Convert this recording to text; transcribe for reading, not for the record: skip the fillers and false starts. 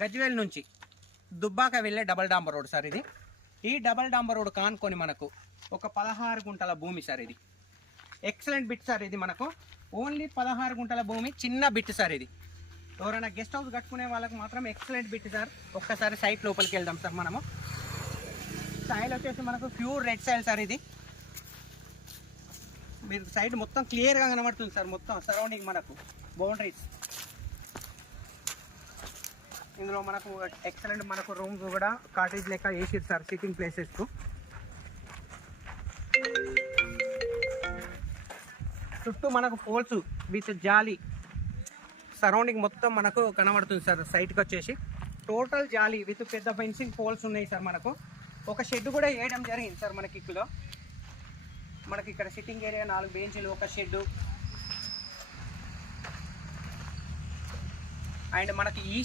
గజ్వేల్ నుంచి దుబ్బాక వెళ్ళే double డాంబర్ road sir ఇది. ఈ డబల్ డాంబర్ రోడ్ కానుకొని మనకు ఒక 16 గుంటల భూమి సార్ ఇది. ఎక్సలెంట్ బిట్ సార్ ఇది. మనకు ఓన్లీ 16 గుంటల భూమి, చిన్న బిట్ సార్ ఇది. ఎవరైనా గెస్ట్ హౌస్ కట్టుకునే వాళ్ళకి మాత్రం ఎక్సలెంట్ బిట్ సార్. ఒక్కసారి సైట్ లోపలికి వెళ్దాం సార్ మనము. సాయిల్ వచ్చేసి మనకు ప్యూర్ రెడ్ సాయిల్ సార్ ఇది. మీరు సైడ్ మొత్తం క్లియర్గా కనబడుతుంది సార్. మొత్తం సరౌండింగ్ మనకు బౌండరీస్. ఇందులో మనకు ఎక్సలెంట్ మనకు రూమ్స్ కూడా కాటేజ్ లెక్క వేసిరు సార్ సిట్టింగ్ ప్లేసెస్కు. చుట్టూ మనకు పోల్స్ విత్ జాలీ సరౌండింగ్ మొత్తం మనకు కనబడుతుంది సార్. సైట్కి వచ్చేసి టోటల్ జాలీ విత్ పెద్ద ఫెన్సింగ్ పోల్స్ ఉన్నాయి సార్. మనకు ఒక షెడ్ కూడా వేయడం జరిగింది సార్. మనకి ఇక్కడ ఇక్కడ సిట్టింగ్ ఏరియా 4 బెంచీలు, ఒక షెడ్. అండ్ మనకి ఈ